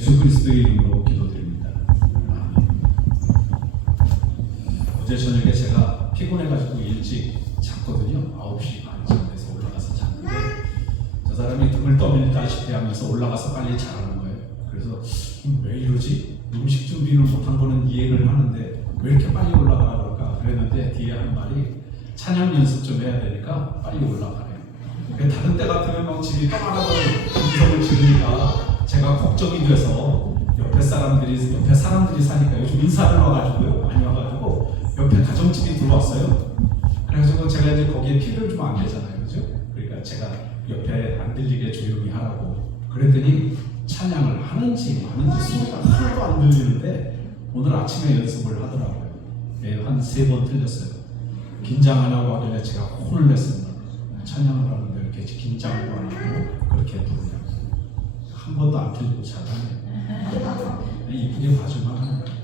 예수 그리스도의 이름으로 기도드립니다. 어제 저녁에 제가 피곤해가지고 일찍 잤거든요. 9시 반쯤 돼서 올라가서 잤는데 저 사람이 등을 떠밀다시피 하면서 올라가서 빨리 자라는 거예요. 그래서 왜 이러지? 음식 준비를 못한 거는 이해를 하는데 왜 이렇게 빨리 올라가라 그럴까? 그랬는데 뒤에 하는 말이 찬양 연습 좀 해야 되니까 빨리 올라가래요. 다른 때 같으면 막 집이 떠나가던 음성을 지르니까 제가 걱정이 돼서 옆에 사람들이 사니까 요즘 인사를 와가지고요. 많이 와가지고 옆에 가정집이 들어왔어요. 그래가지고 제가 이제 거기에 피를 주면 안 되잖아요. 그죠? 그러니까 제가 옆에 안 들리게 조용히 하라고 그랬더니 찬양을 하는지 마는지 소리가 하나도 안 들리는데 오늘 아침에 연습을 하더라고요. 네, 한 3번 틀렸어요. 긴장 안 하고 하길래 제가 혼을 냈습니다. 찬양을 하는데 이렇게 긴장도 안 하고 그렇게 부르냐고. 한 번도 안 틀리고 잘하네요. 이쁘게 봐주면 하는 거예요.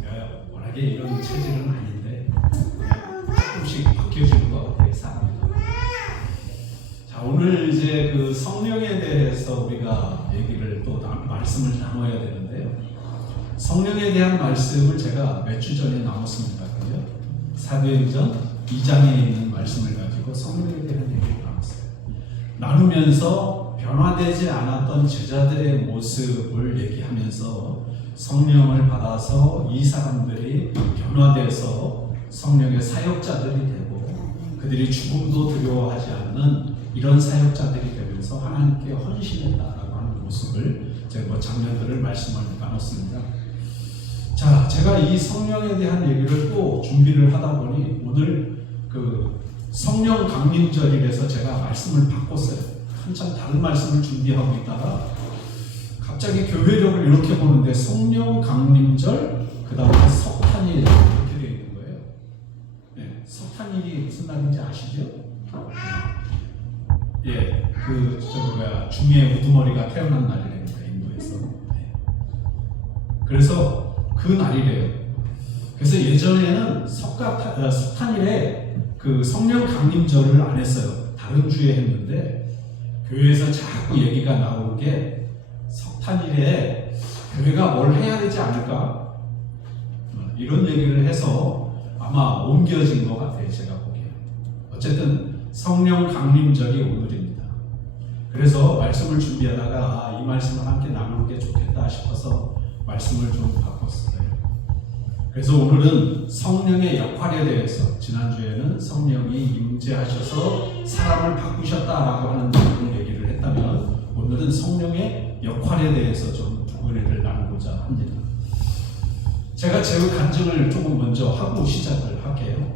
제가 워낙에 이런 체질은 아닌데 조금씩 바뀌어지는 것 같아요, 사람이. 자, 오늘 이제 그 성령에 대해서 우리가 얘기를 또 말씀을 나눠야 되는데요. 성령에 대한 말씀을 제가 몇 주 전에 나눴습니다. 그죠? 사도행전 2장에 있는 말씀을 가지고 성령에 대한 얘기를 나눴어요. 나누면서 변화되지 않았던 제자들의 모습을 얘기하면서 성령을 받아서 이 사람들이 변화돼서 성령의 사역자들이 되고 그들이 죽음도 두려워하지 않는 이런 사역자들이 되면서 하나님께 헌신했다라고 하는 모습을 제가 장면들을 말씀을 나눴습니다. 자, 제가 이 성령에 대한 얘기를 또 준비를 하다 보니 오늘 그 성령 강림절이라서 제가 말씀을 바꿨어요. 한참 다른 말씀을 준비하고 있다가 갑자기 교회력을 이렇게 보는데 성령 강림절 그 다음에 석탄일 이렇게 되어 있는 거예요. 네, 석탄일이 무슨 날인지 아시죠? 예, 중에 우두머리가 태어난 날이랍니다. 인도에서. 네. 그래서 그 날이래요. 그래서 예전에는 석탄일에 그 성령 강림절을 안 했어요. 다른 주에 했는데 교회에서 자꾸 얘기가 나오는 게 석탄일에 교회가 뭘 해야 되지 않을까? 이런 얘기를 해서 아마 옮겨진 것 같아요. 제가 보기에. 어쨌든 성령 강림절이 오늘입니다. 그래서 말씀을 준비하다가 이 말씀을 함께 나누는 게 좋겠다 싶어서 말씀을 좀 바꿨어요. 그래서 오늘은 성령의 역할에 대해서, 지난주에는 성령이 임재하셔서 사람을 바꾸셨다라고 하는 그런 얘기를 했다면 오늘은 성령의 역할에 대해서 좀 은혜를 나누고자 합니다. 제가 제 간증을 조금 먼저 하고 시작을 할게요.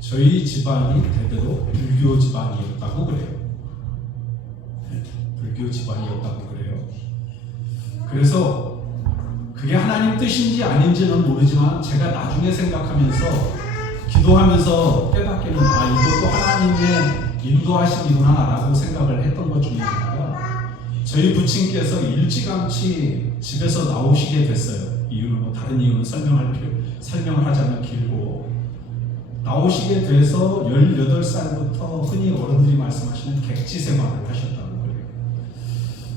저희 집안이 대대로 불교 집안이었다고 그래요. 불교 집안이었다고 그래요. 그래서 그게 하나님 뜻인지 아닌지는 모르지만 제가 나중에 생각하면서 기도하면서 깨닫기는 이것도 하나님의 인도하심이구나 라고 생각을 했던 것 중에 하나가 저희 부친께서 일찌감치 집에서 나오시게 됐어요. 이유는 뭐 다른 이유는 설명을 하자면 길고 나오시게 돼서 18살부터 흔히 어른들이 말씀하시는 객지 생활을 하셨다고 그래요.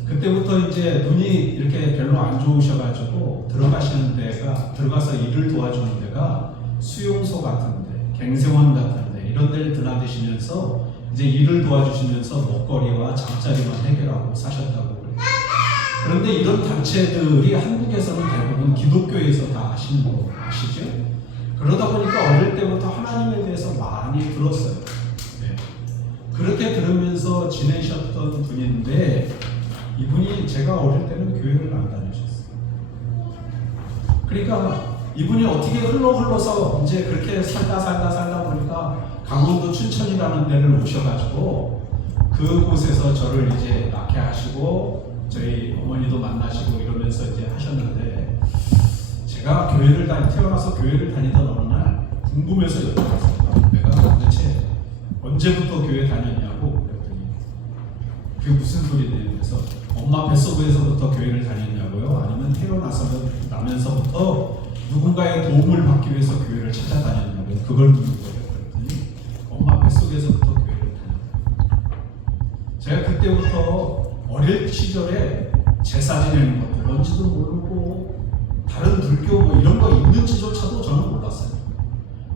그때부터 이제 눈이 이렇게 별로 안 좋으셔가지고 들어가서 일을 도와주는 데가 수용소 같은데, 갱생원 같은데 이런 데를 드나드시면서 이제 일을 도와주시면서 먹거리와 잠자리만 해결하고 사셨다고 그래요. 그런데 이런 단체들이 한국에서는 대부분 기독교에서 다 하시는 거 아시죠? 그러다 보니까 어릴 때부터 하나님에 대해서 많이 들었어요. 네. 그렇게 들으면서 지내셨던 분인데 이분이 제가 어릴 때는 교회를 안 다니셨어요. 그러니까 이분이 어떻게 흘러서 이제 그렇게 살다 보니까 강원도 춘천이라는 데를 오셔가지고 그곳에서 저를 이제 낳게 하시고 저희 어머니도 만나시고 이러면서 이제 하셨는데 제가 태어나서 교회를 다니던 어느 날 궁금해서 여쭤봤습니다. 내가 도대체 언제부터 교회 다녔냐고 그랬더니 그게 무슨 소리냐. 그래서 엄마 뱃속에서부터 교회를 다녔냐고요? 아니면 태어나면서부터 누군가의 도움을 받기 위해서 교회를 찾아다녔냐고요? 그걸 묻는 거예요. 그랬더니 뱃속에서부터 교회를 다녔어요. 제가 그때부터 어릴 시절에 제사 지내는 것도 뭔지도 모르고 다른 불교 뭐 이런 거 있는지조차도 저는 몰랐어요.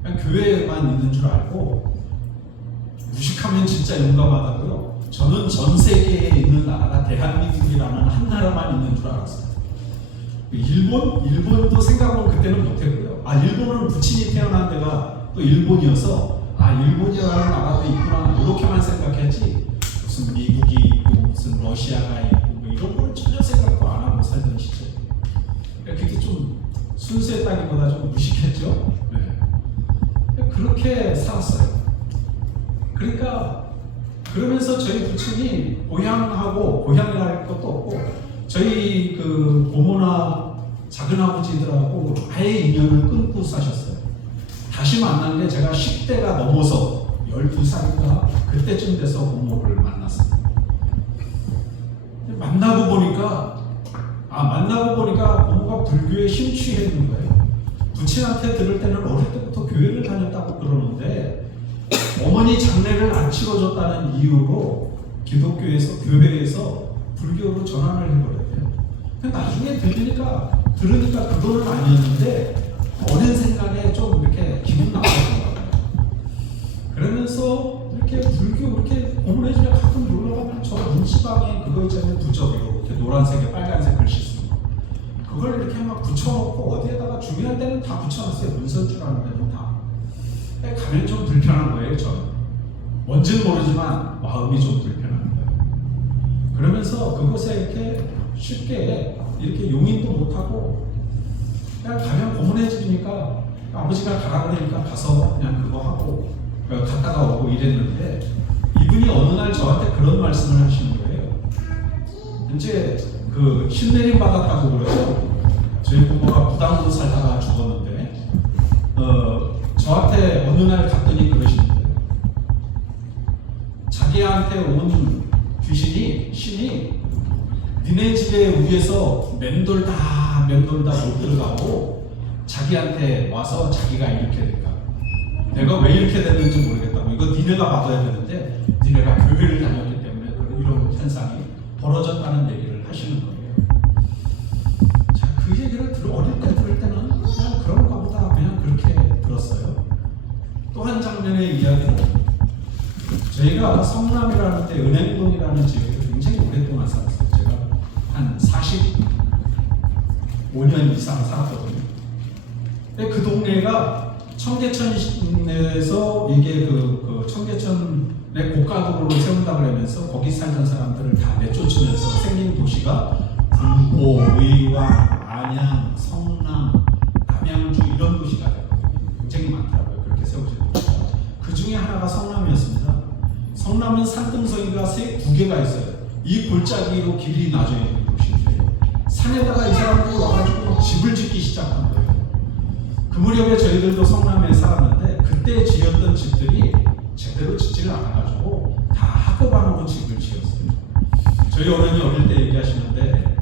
그냥 교회만 있는 줄 알고 무식하면 진짜 용감하다고요. 저는 전 세계에 있는 나라가 대한민국이라는 한 나라만 있는 줄 알았어요. 일본도 생각은 그때는 못했고요. 일본은 부친이 태어난 데가 또 일본이어서 일본이라는 나라도 있구나 이렇게만 생각했지 무슨 미국이 있고 무슨 러시아가 있고 뭐 이런 걸 전혀 생각도 안 하고 살던 시절. 그게 좀 순수했다기보다 좀 무식했죠. 네. 그렇게 살았어요. 그러니까 그러면서 저희 부친이 고향이랄 것도 없고 저희 그 고모나 작은아버지들하고 아예 인연을 끊고 사셨어요. 다시 만난 게 제가 10대가 넘어서 12살인가 그때쯤 돼서 고모를 만났어요. 만나고 보니까 고모가 불교에 심취했는 거예요. 부친한테 들을 때는 어릴 때부터 교회를 다녔다고 그러는데 어머니 장례를 안 치러줬다는 이유로 기독교에서 교회에서 불교로 전환을 해버렸대요. 나중에 들으니까 그거는 아니었는데 어린 생각에 좀 이렇게 기분 나빴던 것 같아요. 그러면서 이렇게 불교 이렇게 고모네 집에 가끔 놀러 가면 저 문지방에 그거 있잖아요. 부적이로 이렇게 노란색에 빨간색 글씨 쓰는 거. 그걸 이렇게 막 붙여놓고 어디에다가 중요한 데는 다 붙여놨어요. 문선주라는 데는 다. 가면 좀 불편한 거예요. 저는 뭔지는 모르지만 마음이 좀 불편한 거예요. 그러면서 그곳에 이렇게 쉽게 이렇게 용인도 못하고 그냥 가면 고모네 집이니까 아버지가 가라 그러니까 가서 그냥 그거 하고 갔다가 오고 이랬는데 이분이 어느 날 저한테 그런 말씀을 하시는 거예요. 이제 그 신내림 받았다고 그러죠. 저희 부모가 부당으로 살다가 죽었는데 저한테 어느 날 갔더니 그러시는 거예요. 자기한테 온 신이 니네 집에 위에서 맴돌다 못 들어가고 자기한테 와서 자기가 이렇게 될까. 내가 왜 이렇게 됐는지 모르겠다고. 이거 니네가 받아야 되는데 니네가 교회를 다녔기 때문에 이런 현상이 벌어졌다는 얘기를 하시는 거예요. 자, 그 얘기를 어릴 때 들을 때는 그냥 그런가 보다 그냥 그렇게 들었어요. 또 한 장면의 이야기는 저희가 성남이라는 데 은행동이라는 지역에 굉장히 오랫동안 살았어요. 제가 한 45년 이상 살았거든요. 근데 그 동네가 청계천에서 이게 그 청계천의 고가도로를 세운다 그러면서 거기 살던 사람들을 다 내쫓으면서 생긴 도시가 군포, 의왕, 안양, 성남, 남양주 이런 도시가 되거든요. 굉장히 많더라고요. 그렇게 세워진 도시가. 그 중에 하나가 성남이었습니다. 성남은 산등성이가 두 개가 있어요. 이 골짜기로 길이 나져 있는 곳인데요. 산에다가 이 사람들이 와가지고 집을 짓기 시작한 거예요. 그 무렵에 저희들도 성남에 살았는데 그때 지었던 집들이 제대로 짓지를 않아가지고 다 학업안으로 집을 지었어요. 저희 어른이 어릴 때 얘기하시는데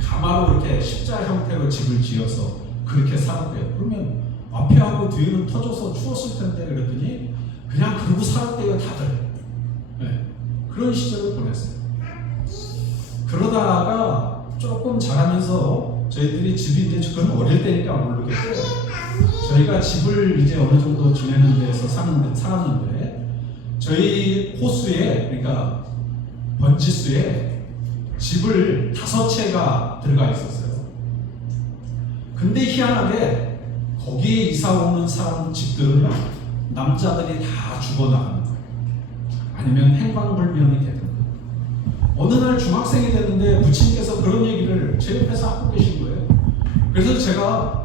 가마로 이렇게 십자 형태로 집을 지어서 그렇게 살았대요. 그러면 앞에하고 뒤에는 터져서 추웠을 텐데 그랬더니 그냥 그러고 살았대요 다들. 네. 그런 시절을 보냈어요. 그러다가 조금 자라면서 저희들이 집이 이제 그건 어릴 때니까 모르겠고 저희가 집을 이제 어느 정도 지내는 데서 살았는데 저희 호수에 그러니까 번지수에 집을 5채가 들어가 있었어요. 근데 희한하게 거기에 이사 오는 사람 집들은 남자들이 다 죽어나가는 거예요. 아니면 행방불명이 되는 거예요. 어느 날 중학생이 됐는데 부친께서 그런 얘기를 제 옆에서 하고 계신 거예요. 그래서 제가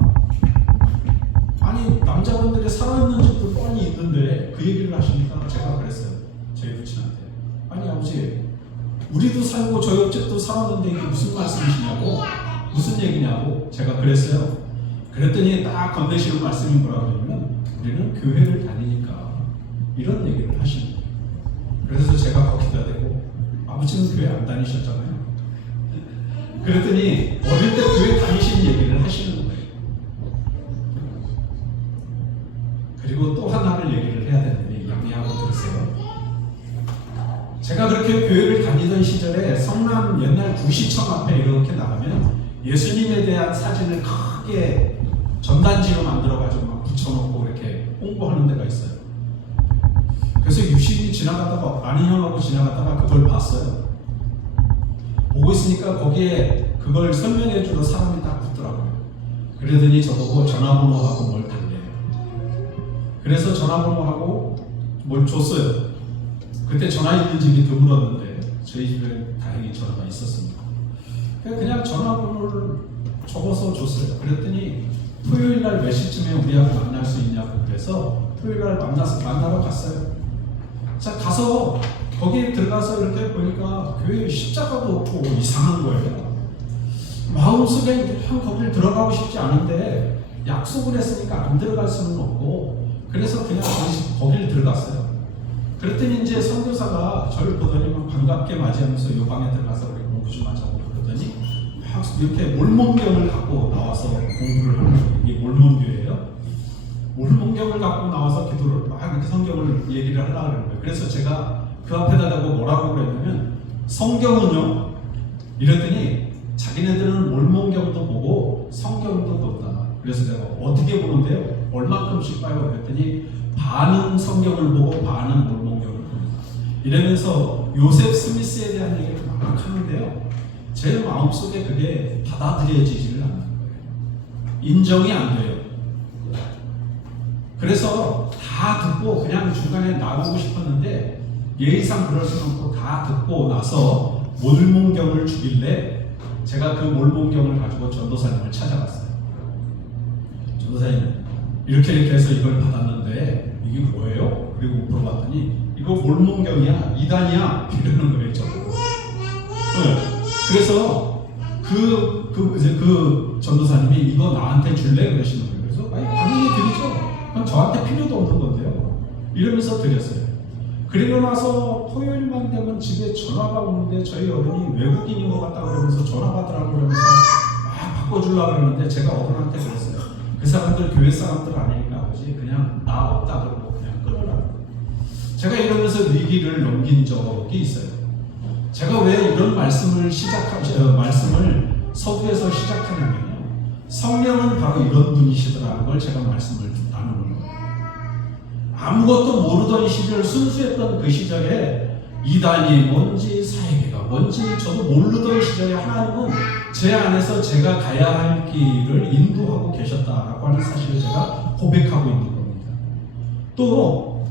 아니 남자분들이 살아있는 집도 뻔히 있는데 그 얘기를 하시니까 제가 그랬어요. 저희 부친한테 아니 아버지 우리도 살고 저희 옆집도 살았는데 이게 무슨 말씀이시냐고 무슨 얘기냐고 제가 그랬어요. 그랬더니 딱 건네시는 말씀이 뭐라고 하냐면 우리는 교회를 다니니까 이런 얘기를 하시는 거예요. 그래서 제가 거기다 대고 아버지는 교회 안 다니셨잖아요. 그랬더니 어릴 때 교회 다니신 얘기를 하시는 거예요. 그리고 또 하나를 얘기를 해야 됩니다. 많이 하고 들으세요. 제가 그렇게 교회를 다니던 시절에 성남 옛날 구시청 앞에 이렇게 나가면 예수님에 대한 사진을 크게 전단지로 만들어가지고 막 붙여놓고 이렇게 홍보하는 데가 있어요. 그래서 유심히 지나가다가, 아는 형하고 지나가다가 그걸 봤어요. 보고 있으니까 거기에 그걸 설명해 주러 사람이 딱 붙더라고요. 그러더니 저보고 전화번호하고 뭘 달래요. 그래서 전화번호하고 뭘 줬어요. 그때 전화 있는 집이 드물었는데 저희 집에 다행히 전화가 있었습니다. 그냥 전화번호를 적어서 줬어요. 그랬더니 토요일날 몇 시쯤에 우리하고 만날 수 있냐고 그래서 토요일날 만나러 갔어요. 자, 가서 거기에 들어가서 이렇게 보니까 교회에 십자가도 없고 이상한 거예요. 마음속에 거길 들어가고 싶지 않은데 약속을 했으니까 안 들어갈 수는 없고 그래서 그냥 거길 들어갔어요. 그랬더니 이제 선교사가 저를 보더니 막 반갑게 맞이하면서 요 방에 들어가서 우리 공부 좀 하자고 그러더니 막 이렇게 몰몬경을 갖고 나와서 공부를 하는 거예요. 이게 몰몬교예요. 몰몬경을 갖고 나와서 기도를 막 이렇게 성경을 얘기를 하려고 그러는 거예요. 그래서 제가 그 앞에다 대고 뭐라고 그랬냐면 성경은요 이랬더니 자기네들은 몰몬경도 보고 성경도 본다. 그래서 내가 어떻게 보는데요? 얼마큼씩 봐요? 그랬더니 반은 성경을 보고 반은 몰몬경을 봅니다. 이러면서 요셉 스미스에 대한 얘기를 막 하는데요. 제 마음속에 그게 받아들여지지를 않는 거예요. 인정이 안 돼요. 그래서 다 듣고 그냥 중간에 나오고 싶었는데 예의상 그럴 수는 없고 다 듣고 나서 몰몬경을 주길래 제가 그 몰몬경을 가지고 전도사님을 찾아갔어요. 전도사님 이렇게 해서 이걸 받았는데 이게 뭐예요? 그리고 물어봤더니 이거 몰몬경이야, 이단이야 이러는 거예요. 네. 그래서 그 전도사님이 이거 나한테 줄래? 그러시는 거예요. 그래서 아니 당연히 드리죠. 그럼 저한테 필요도 없는 건데요. 이러면서 드렸어요. 그리고 나서 토요일만 되면 집에 전화가 오는데 저희 어른이 외국인인 것 같다 그러면서 전화 받으라고 그러면서 막 바꿔주려고 그러는데 제가 어른한테 그랬어요. 그 사람들 교회 사람들 아니니까 아버지 그냥 나 없다 그러고 그냥 끊으라고. 제가 이러면서 위기를 넘긴 적이 있어요. 제가 왜 이런 말씀을 서두에서 시작하냐면요. 성령은 바로 이런 분이시더라는 걸 제가 말씀을 나누는 거예요. 아무것도 모르던 시절, 순수했던 그 시절에 이단이 뭔지 사회계가 뭔지 저도 모르던 시절에 하나님은 제 안에서 제가 가야 할 길을 인도하고 계셨다라고 하는 사실을 제가 고백하고 있는 겁니다. 또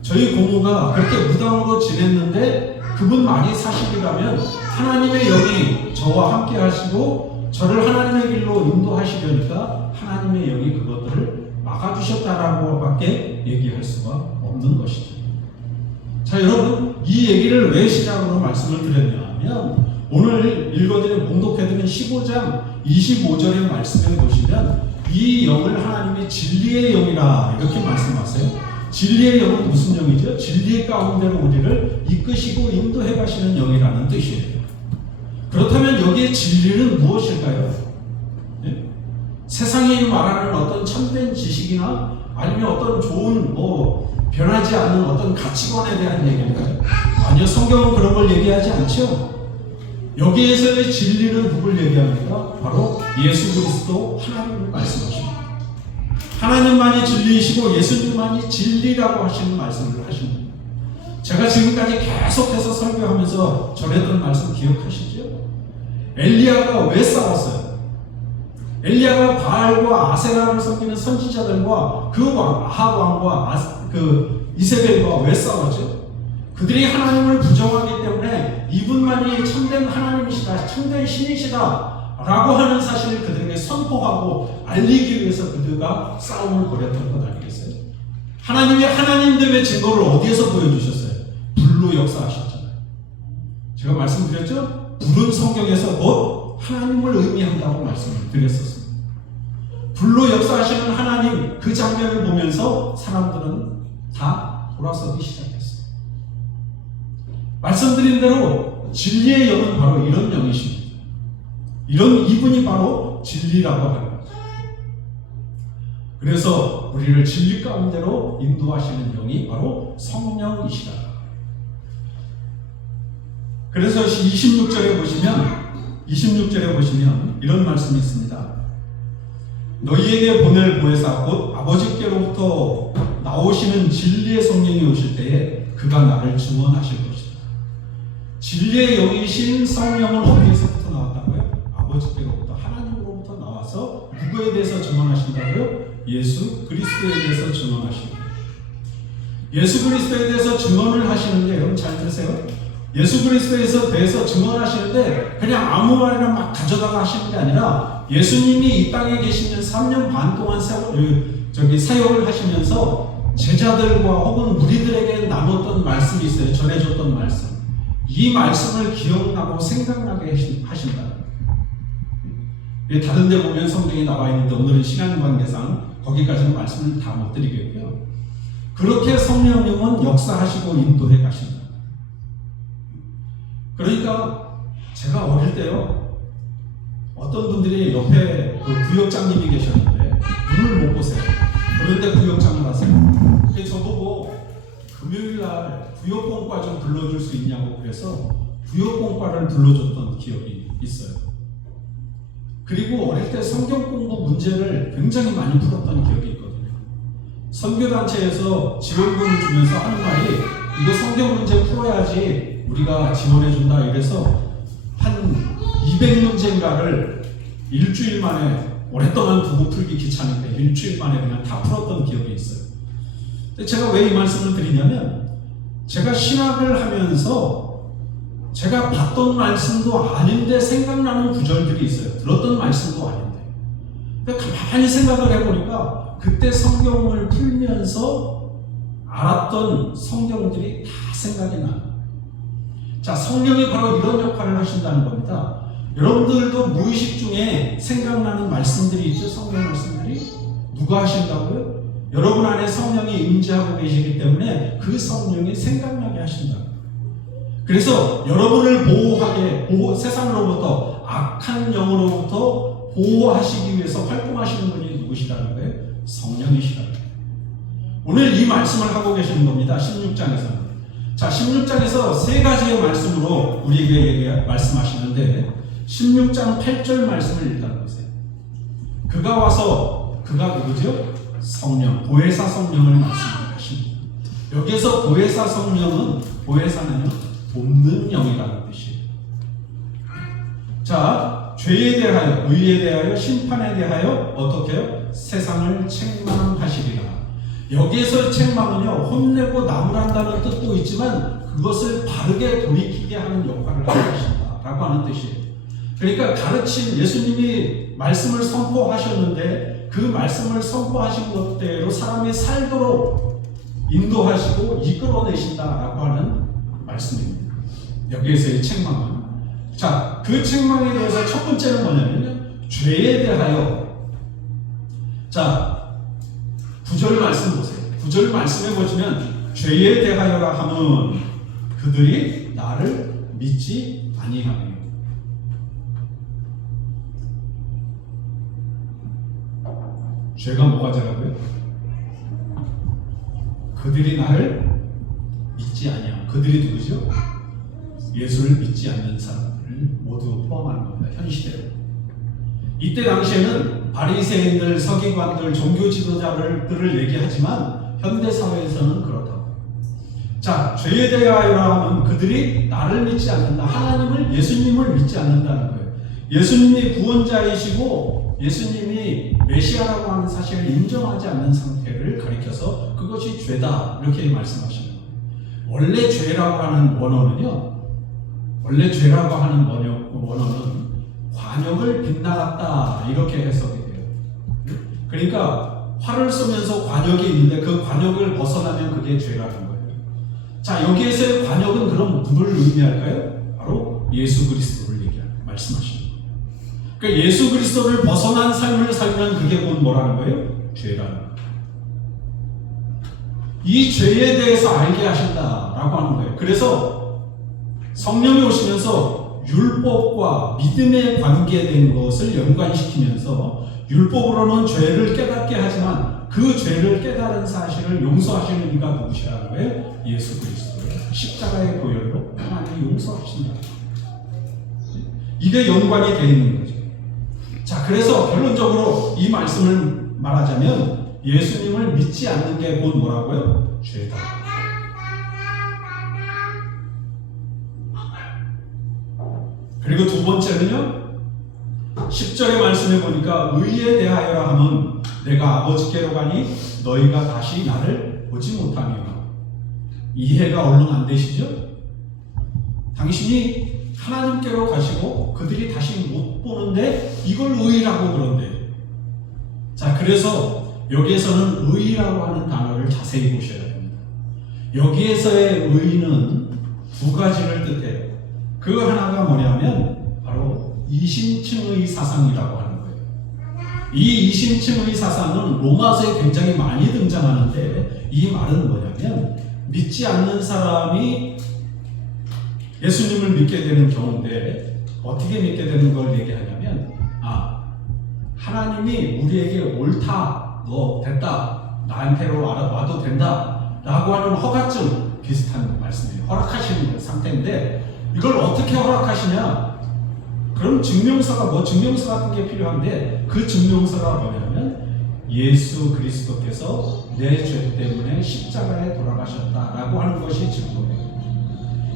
저희 고모가 그렇게 무당으로 지냈는데 그분만이 사실이라면 하나님의 영이 저와 함께 하시고 저를 하나님의 길로 인도하시려니까 하나님의 영이 그것들을 막아주셨다라고 밖에 얘기할 수가 없는 것이죠. 자, 여러분, 이 얘기를 왜 시작으로 말씀을 드렸냐면 오늘 읽어드린 봉독해드린 15장 25절의 말씀에 보시면 이 영을 하나님이 진리의 영이라 이렇게 말씀하세요. 진리의 영은 무슨 영이죠? 진리 가운데로 우리를 이끄시고 인도해 가시는 영이라는 뜻이에요. 그렇다면 여기에 진리는 무엇일까요? 예? 세상이 말하는 어떤 참된 지식이나 아니면 어떤 좋은 변하지 않는 어떤 가치관에 대한 얘기인가요? 아니요, 성경은 그런 걸 얘기하지 않죠. 여기에서의 진리는 누굴 얘기합니까? 바로 예수 그리스도 하나님을 말씀하십니다. 하나님만이 진리이시고 예수님만이 진리라고 하시는 말씀을 하십니다. 제가 지금까지 계속해서 설교하면서 전했던 말씀 기억하시죠? 엘리야가 왜 싸웠어요? 엘리야가 바알과 아세라를 섬기는 선지자들과 그 왕, 아합 왕과 이세벨과 왜 싸웠죠? 그들이 하나님을 부정하기 때문에 이분만이 참된 하나님이시다, 참된 신이시다 라고 하는 사실을 그들에게 선포하고 알리기 위해서 그들과 싸움을 벌였던 것 아니겠어요? 하나님이 하나님됨의 증거를 어디에서 보여주셨어요? 불로 역사하셨잖아요. 제가 말씀드렸죠? 불은 성경에서 곧 하나님을 의미한다고 말씀을 드렸었습니다. 불로 역사하시는 하나님 그 장면을 보면서 사람들은 다 돌아서기 시작했어요. 말씀드린 대로 진리의 영은 바로 이런 영이십니다. 이분이 바로 진리라고 하는 거죠. 그래서 우리를 진리 가운데로 인도하시는 영이 바로 성령이시다. 그래서 26절에 보시면 이런 말씀이 있습니다. 너희에게 보낼 보혜사 곧 아버지께로부터 나오시는 진리의 성령이 오실 때에 그가 나를 증언하실 것이다. 진리의 영이신 성령은 어디에서부터 나왔다고요? 아버지께로부터, 하나님으로부터 나와서 누구에 대해서 증언하신다고요? 예수 그리스도에 대해서 증언하십니다. 예수 그리스도에 대해서 증언을 하시는데, 여러분 잘 들으세요. 예수 그리스도에 대해서 증언하시는데 그냥 아무 말이나 막 가져다가 하시는 게 아니라, 예수님이 이 땅에 계시면 3년 반 동안 사역을 하시면서 제자들과 혹은 무리들에게 나눴던 말씀이 있어요. 전해줬던 말씀. 이 말씀을 기억나고 생각나게 하신다. 다른 데 보면 성경이 나와 있는데 오늘은 시간 관계상 거기까지는 말씀을 다 못 드리겠고요. 그렇게 성령님은 역사하시고 인도해 가신다. 그러니까 제가 어릴 때요, 어떤 분들이 옆에 구역장님이 계셨는데 눈을 못 보세요. 그런데 구역장을 하세요. 저보고 금요일날 구역공과 좀 불러줄 수 있냐고 그래서 구역공과를 불러줬던 기억이 있어요. 그리고 어릴 때 성경 공부 문제를 굉장히 많이 풀었던 기억이 있거든요. 선교단체에서 지원금을 주면서 하는 말이, 이거 성경 문제 풀어야지 우리가 지원해준다. 이래서 한 200문제인가를 일주일 만에, 오랫동안 두고 풀기 귀찮은데 일주일 만에 그냥 다 풀었던 기억이 있어요. 제가 왜 이 말씀을 드리냐면, 제가 신학을 하면서 제가 봤던 말씀도 아닌데 생각나는 구절들이 있어요. 들었던 말씀도 아닌데. 근데 가만히 생각을 해보니까 그때 성경을 풀면서 알았던 성경들이 다 생각이 나요. 자, 성령이 바로 이런 역할을 하신다는 겁니다. 여러분들도 무의식 중에 생각나는 말씀들이 있죠? 성경 말씀들이? 누가 하신다고요? 여러분 안에 성령이 임재하고 계시기 때문에 그 성령이 생각나게 하신다. 그래서 여러분을 세상으로부터, 악한 영으로부터 보호하시기 위해서 활동하시는 분이 누구시라는 거예요? 성령이시라는 거예요. 오늘 이 말씀을 하고 계시는 겁니다. 16장에서는. 자, 16장에서 세 가지의 말씀으로 우리에게 말씀하시는데, 16장 8절 말씀을 일단 보세요. 그가 와서, 그가 누구죠? 성령, 보혜사 성령을 말씀하십니다. 여기에서 보혜사 성령은, 보혜사는요, 돕는 영이라는 뜻이에요. 자, 죄에 대하여, 의에 대하여, 심판에 대하여 어떻게 해요? 세상을 책망하시리라. 여기에서 책망은요, 혼내고 나무란다는 뜻도 있지만 그것을 바르게 돌이키게 하는 역할을 하고 계신다 라고 하는 뜻이에요. 그러니까 가르친, 예수님이 말씀을 선포하셨는데 그 말씀을 선포하신 것대로 사람이 살도록 인도하시고 이끌어내신다라고 하는 말씀입니다. 여기에서의 책망은, 자, 그 책망에 대해서 첫 번째는 뭐냐면 죄에 대하여. 자, 9절 말씀 보세요. 9절 말씀에 보시면 죄에 대하여라 하면 그들이 나를 믿지 아니하며. 죄가 뭐가 죄라고요? 그들이 나를 믿지 아니하며. 그들이 누구죠? 예수를 믿지 않는 사람들을 모두 포함하는 겁니다. 현 시대로. 이때 당시에는 바리새인들, 서기관들, 종교 지도자들을 얘기하지만 현대 사회에서는 그렇다고. 자, 죄에 대하여라 하면 그들이 나를 믿지 않는다. 하나님을, 예수님을 믿지 않는다는 거예요. 예수님이 구원자이시고 예수님이 메시아라고 하는 사실을 인정하지 않는 상태를 가리켜서 그것이 죄다, 이렇게 말씀하시는 거예요. 원래 죄라고 하는 원어는요, 원래 죄라고 하는 원어는 관역을 빗나갔다, 이렇게 해석이 돼요. 그러니까 활을 쏘면서 관역이 있는데 그 관역을 벗어나면 그게 죄라는 거예요. 자, 여기에서의 관역은 그럼 누구를 의미할까요? 바로 예수 그리스도를 말씀하시는 거예요. 그러니까 예수 그리스도를 벗어난 삶을 살면 그게 곧 뭐라는 거예요? 죄라는 거예요. 이 죄에 대해서 알게 하신다라고 하는 거예요. 그래서 성령이 오시면서 율법과 믿음에 관계된 것을 연관시키면서 율법으로는 죄를 깨닫게 하지만 그 죄를 깨달은 사실을 용서하시는 이가 누구시라는 거예요? 예수 그리스도예요. 십자가의 보혈로 하나님이 용서하신다. 이게 연관이 되어 있는 거죠. 자, 그래서 결론적으로 이 말씀을 말하자면 예수님을 믿지 않는 게 곧 뭐라고요? 죄다. 그리고 두 번째는요, 10절의 말씀에 보니까 의에 대하여라 함은 내가 아버지께로 가니 너희가 다시 나를 보지 못하며. 이해가 얼른 안 되시죠? 당신이 하나님께로 가시고 그들이 다시 못 보는데 이걸 의라고 그런데. 자, 그래서 여기에서는 의라고 하는 단어를 자세히 보셔야 됩니다. 여기에서의 의는 두 가지를 뜻해요. 그 하나가 뭐냐면 바로 이심층의 사상이라고 하는 거예요. 이 이심층의 사상은 로마서에 굉장히 많이 등장하는데 이 말은 뭐냐면 믿지 않는 사람이 예수님을 믿게 되는 경우인데 어떻게 믿게 되는 걸 얘기하냐면 하나님이 우리에게 옳다, 너 됐다, 나한테로 와도 된다 라고 하는 허가증 비슷한 말씀이에요. 허락하시는 상태인데 이걸 어떻게 허락하시냐? 그럼 증명서가 증명서 같은 게 필요한데 그 증명서가 뭐냐면 예수 그리스도께서 내 죄 때문에 십자가에 돌아가셨다라고 하는 것이 증거예요.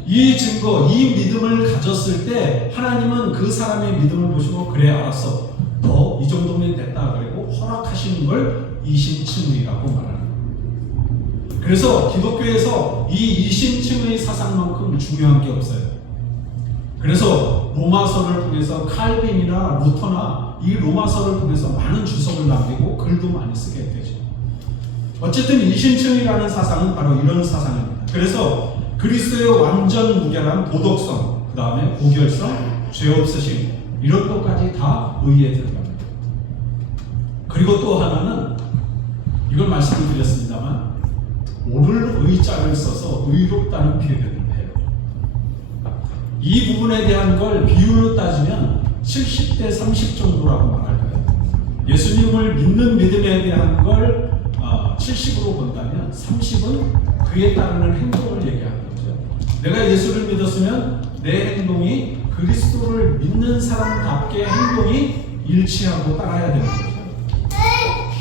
이 증거, 이 믿음을 가졌을 때 하나님은 그 사람의 믿음을 보시고 그래 알았어, 너 이 정도면 됐다 그리고 허락하시는 걸 이심층의라고 말하는 거예요. 그래서 기독교에서 이 이심층의 사상만큼 중요한 게 없어요. 그래서 로마서를 통해서 칼빈이나 루터나 이 로마서를 통해서 많은 주석을 남기고 글도 많이 쓰게 되죠. 어쨌든 이심층이라는 사상은 바로 이런 사상입니다. 그래서 그리스도의 완전 무결한 도덕성, 그 다음에 고결성, 죄 없으심 이런 것까지 다 의에 들어갑니다. 그리고 또 하나는 이걸 말씀을 드렸습니다만 옳을 의자를 써서 의롭다는 표현을 해요. 이 부분에 대한 걸 비율로 따지면 70대 30 정도라고 말할 거예요. 예수님을 믿는 믿음에 대한 걸 70으로 본다면 30은 그에 따르는 행동을 얘기하는 거죠. 내가 예수를 믿었으면 내 행동이 그리스도를 믿는 사람답게 행동이 일치하고 따라야 되는 거죠.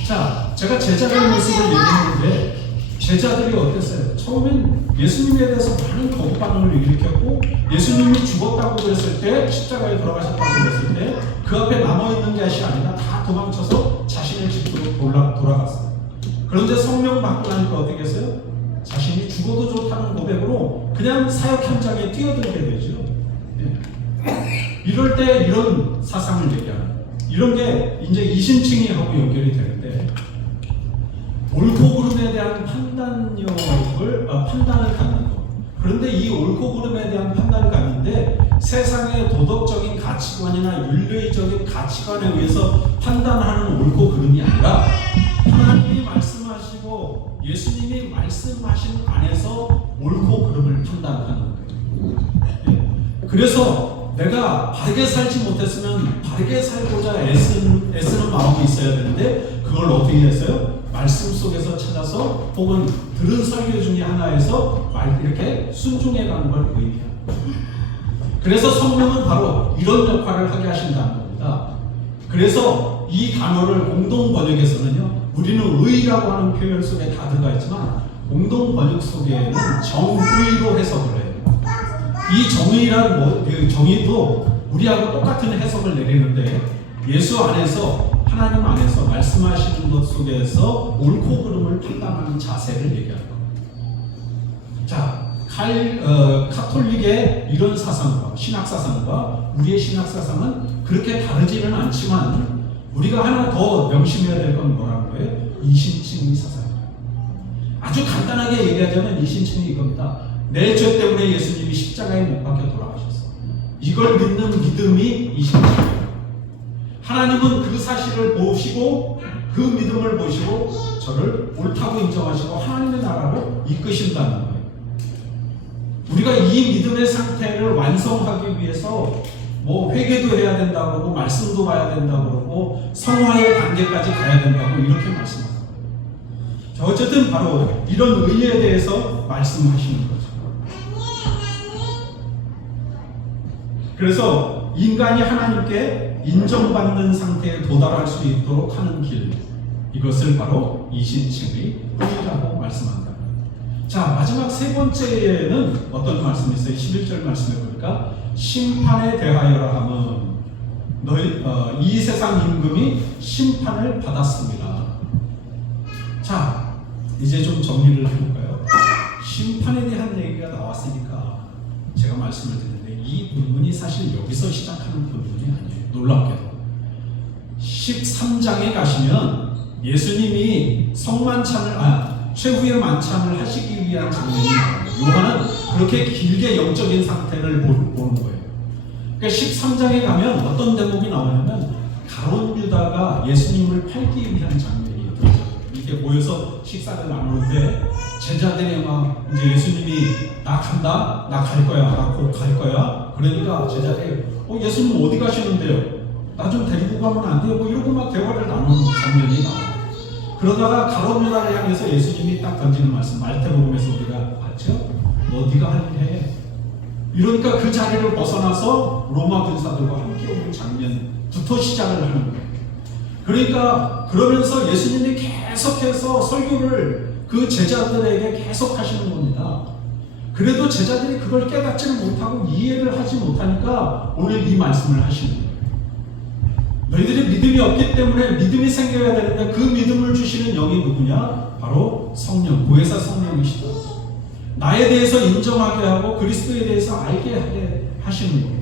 자, 제가 제자들의 모습을 얘기했는데 제자들이 어땠어요? 처음엔 예수님에 대해서 많은 거부 반응을 일으켰고 예수님이 죽었다고 그랬을 때, 십자가에 돌아가셨다고 그랬을 때 그 앞에 남아있는 것이 아니라 다 도망쳐서 자신의 집으로 돌아갔어요. 그런데 성령 받고 나니까 어떻게 했어요? 자신이 죽어도 좋다는 고백으로 그냥 사역 현장에 뛰어들게 되죠. 이럴 때 이런 사상을 얘기하는 거예요. 이런 게 이제 이심층이하고 연결이 되는데 옳고 그름에 대한 판단을 갖는 것. 그런데 이 옳고 그름에 대한 판단을 갖는데 세상의 도덕적인 가치관이나 윤리적인 가치관에 의해서 판단하는 옳고 그름이 아니라 하나님이 말씀하시고 예수님이 말씀하신 안에서 옳고 그름을 판단하는 거예요. 그래서 내가 바르게 살지 못했으면 바르게 살고자 애쓰는 마음이 있어야 되는데 그걸 어떻게 했어요? 말씀 속에서 찾아서 혹은 들은 설교 중에 하나에서 이렇게 순종해 가는 걸 의미합니다. 그래서 성령은 바로 이런 역할을 하게 하신다는 겁니다. 그래서 이 단어를 공동 번역에서는요, 우리는 의라고 하는 표현 속에 다 들어가 있지만 공동 번역 속에는 정의로 해석을 해요. 이 정의란 정의도 우리하고 똑같은 해석을 내리는데 예수 안에서, 하나님 안에서 말씀하시는 것 속에서 옳고 그름을 판단하는 자세를 얘기하는 겁니다. 자, 카톨릭의 이런 사상과 신학 사상과 우리의 신학 사상은 그렇게 다르지는 않지만 우리가 하나 더 명심해야 될 건 뭐라는 거예요? 이심층의 사상입니다. 아주 간단하게 얘기하자면 이심층이 이겁니다. 내 죄 때문에 예수님이 십자가에 못 박혀 돌아가셨어. 이걸 믿는 믿음이 이심층이에요. 하나님은 그 사실을 보시고 그 믿음을 보시고 저를 옳다고 인정하시고 하나님의 나라로 이끄신다는 거예요. 우리가 이 믿음의 상태를 완성하기 위해서 회개도 해야 된다고 그러고 말씀도 봐야 된다고 그러고 성화의 단계까지 가야 된다고 이렇게 말씀합니다. 자, 어쨌든 바로 이런 의에 대해서 말씀하시는 거죠. 그래서 인간이 하나님께 인정받는 상태에 도달할 수 있도록 하는 길, 이것을 바로 이신칭의 의라고 말씀한다. 자, 마지막 세 번째에는 어떤 말씀이 있어요? 11절 말씀에 보니까 심판에 대하여라 하면 너희 이 세상 임금이 심판을 받았습니다. 자, 이제 좀 정리를 해볼까요? 심판에 대한 얘기가 나왔으니까 제가 말씀을 드리는데 이 본문이 사실 여기서 시작하는 본문이 아니에요. 놀랍게도 13장에 가시면 예수님이 최후의 만찬을 하시기 위한 장면이 나와요. 요한은 그렇게 길게 영적인 상태를 보는 거예요. 그러니까 13장에 가면 어떤 대목이 나오냐면 가룟 유다가 예수님을 팔기 위한 장면이 들어요. 이렇게 모여서 식사를 나누는데 제자들이 막 이제 예수님이 나 간다, 나 갈 거야, 나 곧 갈 거야. 그러니까 제자들이 예수님 어디 가시는데요? 나 좀 데리고 가면 안 돼요? 뭐 이러고 막 대화를 나누는 장면이 나와요. 그러다가 가룟 유다를 향해서 예수님이 딱 던지는 말씀, 마태복음에서 우리가 봤죠? 너 네가 할 일 해. 이러니까 그 자리를 벗어나서 로마 군사들과 함께 오는 장면부터 시작을 하는 거예요. 그러니까 그러면서 예수님이 계속해서 설교를 그 제자들에게 계속 하시는 겁니다. 그래도 제자들이 그걸 깨닫지는 못하고 이해를 하지 못하니까 오늘 이 말씀을 하시는 거예요. 너희들이 믿음이 없기 때문에 믿음이 생겨야 되는데 그 믿음을 주시는 영이 누구냐? 바로 성령, 보혜사 성령이시다. 나에 대해서 인정하게 하고 그리스도에 대해서 알게 하게 하시는 거예요.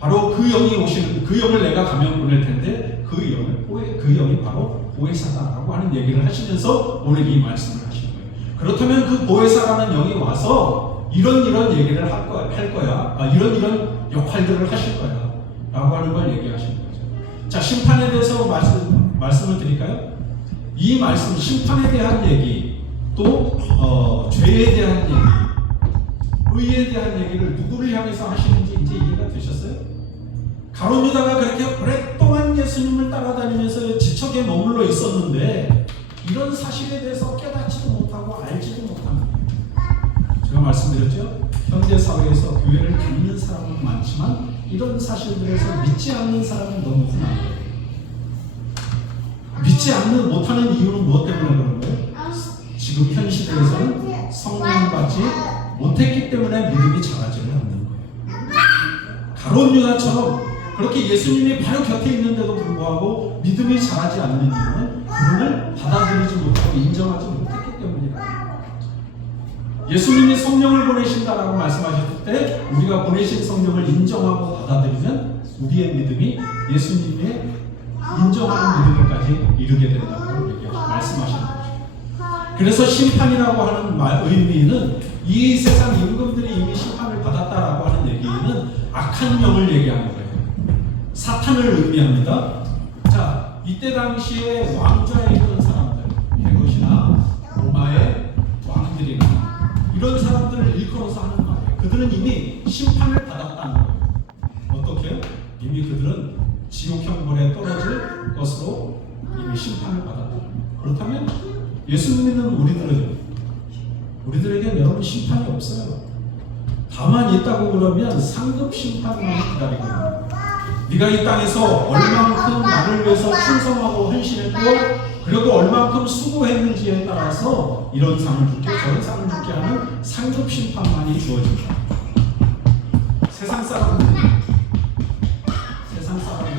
바로 그 영이 오시는, 그 영을 내가 가면 보낼 텐데 그 영이 바로 보혜사다라고 하는 얘기를 하시면서 오늘 이 말씀을 하시는 거예요. 그렇다면 그 보혜사라는 영이 와서 이런 얘기를 할 거야. 이런 역할들을 하실 거야. 라고 하는 걸 얘기하시는 거예요. 자, 심판에 대해서 말씀을 드릴까요? 이 말씀, 심판에 대한 얘기, 또 죄에 대한 얘기, 의에 대한 얘기를 누구를 향해서 하시는지 이제 이해가 되셨어요? 가룟 유다가 그렇게 오랫동안 예수님을 따라다니면서 지척에 머물러 있었는데 이런 사실에 대해서 깨닫지도 못하고 알지도 못합니다. 제가 말씀드렸죠? 현대 사회에서 교회를 다니는 사람은 많지만 이런 사실들에서 믿지 않는 사람은 너무 흔합니다. 믿지 못하는 이유는 무엇 때문에 그런 거예요? 지금 현 시대에서는 성령 받지 못했기 때문에 믿음이 자라지를 않는 거예요. 가룟 유다처럼 그렇게 예수님이 바로 곁에 있는데도 불구하고 믿음이 자라지 않는 이유는 그분을 받아들이지 못하고 인정하지 못했기 때문이다. 예수님이 성령을 보내신다라고 말씀하셨을 때 우리가 보내신 성령을 인정하고 받아들이면 우리의 믿음이 예수님의 인정하는 믿음까지 이르게 된다고 말씀하시는 거죠. 그래서 심판이라고 하는 의미는 이 세상 임금들이 이미 심판을 받았다라고 하는 얘기는 악한 영을 얘기하는 거예요. 사탄을 의미합니다. 자, 이때 당시에 왕좌에 있던 사람들, 헤롯이나 로마의 왕들이나 이런 사람들을 일컬어서 하는 말이에요. 그들은 이미 심판을 받았다는 거예요. 어떻게요? 이미 그들은 지옥형 불에 떨어질 것으로 이미 심판을 받았다는 거예요. 그렇다면 예수 믿는 우리들에게 여러분 심판이 없어요. 다만 있다고 그러면 상급 심판만 기다리고 있는 네가 이 땅에서 얼만큼 나를 위해서 충성하고 헌신했고 그리고 얼만큼 수고했는지에 따라서 이런 상을 줄게 저런 상을 줄게 하는 상급 심판만이 주어진다. 세상 사람들의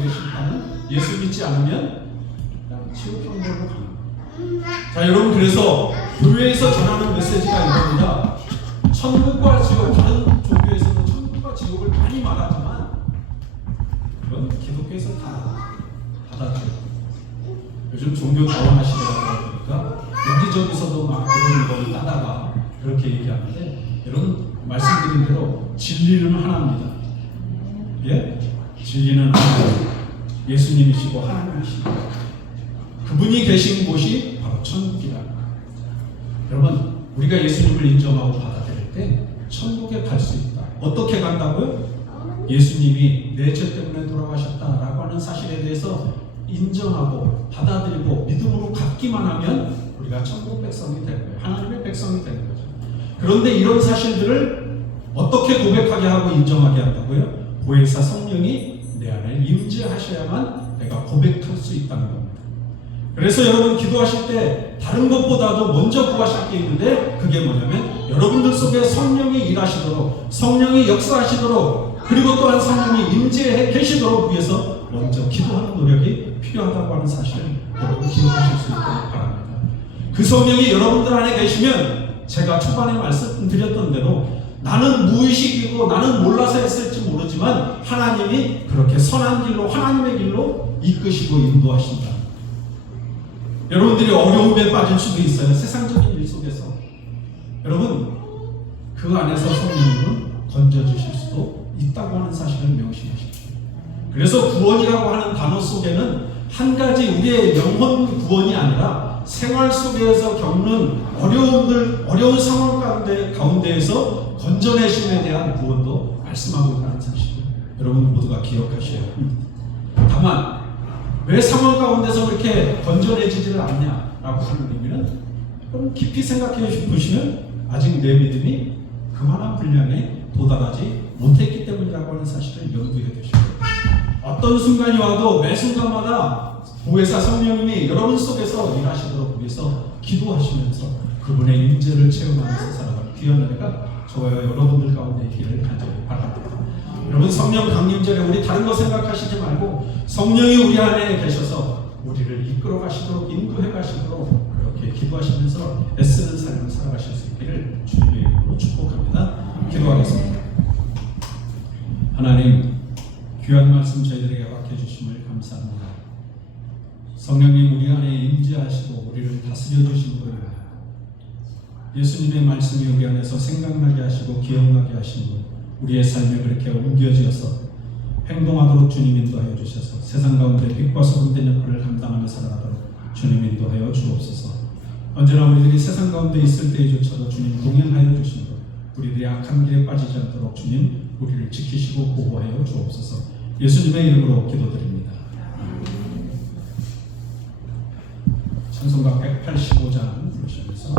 심판은 예수 믿지 않으면 지옥형으로 가는 거예요. 자, 여러분, 그래서 교회에서 전하는 메시지가 이겁니다. 천국과 지옥, 다른 종교에서도 천국과 지옥을 많이 말하지만 그건 기독교에서 다 받았죠. 요즘 종교 다원화 시대가 보니까 여기저기서도 막 그런 거를 따다가 그렇게 얘기하는데 여러분 말씀드린 대로 진리는 하나입니다. 예? 진리는 하나님, 예수님이시고 하나님이시고 그분이 계신 곳이 바로 천국이다. 여러분, 우리가 예수님을 인정하고 받아들일 때 천국에 갈 수 있다. 어떻게 간다고요? 예수님이 내 죄 때문에 돌아가셨다라고 하는 사실에 대해서 인정하고 받아들이고 믿음으로 갖기만 하면 우리가 천국 백성이 되는 거예요. 하나님의 백성이 되는 거죠. 그런데 이런 사실들을 어떻게 고백하게 하고 인정하게 한다고요? 보혜사 성령이 내 안에 임재하셔야만 내가 고백할 수 있다는 겁니다. 그래서 여러분 기도하실 때 다른 것보다도 먼저 구하실 게 있는데 그게 뭐냐면 여러분들 속에 성령이 일하시도록, 성령이 역사하시도록, 그리고 또한 성령이 임재해 계시도록 위해서 먼저 기도하는 노력이 필요하다고 하는 사실을 여러분 기억하실 수 있도록 바랍니다. 그 성령이 여러분들 안에 계시면 제가 초반에 말씀드렸던 대로 나는 무의식이고 나는 몰라서 했을지 모르지만 하나님이 그렇게 선한 길로, 하나님의 길로 이끄시고 인도하신다. 여러분들이 어려움에 빠질 수도 있어요. 세상적인 일 속에서. 여러분 그 안에서 성령님은 건져주실 수도 있다고 하는 사실을 명심하십시오. 그래서 구원이라고 하는 단어 속에는 한 가지 우리의 영혼 구원이 아니라 생활 속에서 겪는 어려운 상황 가운데에서 건져내심에 대한 구원도 말씀하고 있다는 사실을 여러분 모두가 기억하셔야 합니다. 다만 왜 상황 가운데서 그렇게 건져내지지를 않냐라고 하는 의미는 그럼 깊이 생각해 보시면 아직 내 믿음이 그만한 분량에 도달하지 못했기 때문이라고 하는 사실을 염두에 두시고 어떤 순간이 와도 매 순간마다 보혜사 성령님이 여러분 속에서 일하시도록 위해서 기도하시면서 그분의 임재를 체험하면서 살아가는 귀한 은혜가 저와 여러분들 가운데 있기를 간절히 바랍니다. 여러분 성령 강림절에 우리 다른 거 생각하시지 말고 성령이 우리 안에 계셔서 우리를 이끌어 가시도록 인도해 가시도록 그렇게 기도하시면서 애쓰는 삶을 살아가실 수 있기를 주님의 이름으로 축복합니다. 기도하겠습니다. 하나님 귀한 말씀 저희들에게 맡겨주심을 감사합니다. 성령님 우리 안에 임재하시고 우리를 다스려 주신 거예요. 예수님의 말씀이 우리 안에서 생각나게 하시고 기억나게 하시고 우리의 삶에 그렇게 옮겨지어서 행동하도록 주님 인도하여 주셔서 세상 가운데 빛과 소금 된 역할을 감당하며 살아가도록 주님 인도하여 주옵소서. 언제나 우리들이 세상 가운데 있을 때조차도 주님 동행하여 주시고 우리들이 악한 길에 빠지지 않도록 주님 우리를 지키시고 보호하여 주옵소서. 예수님의 이름으로 기도드립니다. 찬송가 185장 부르시면서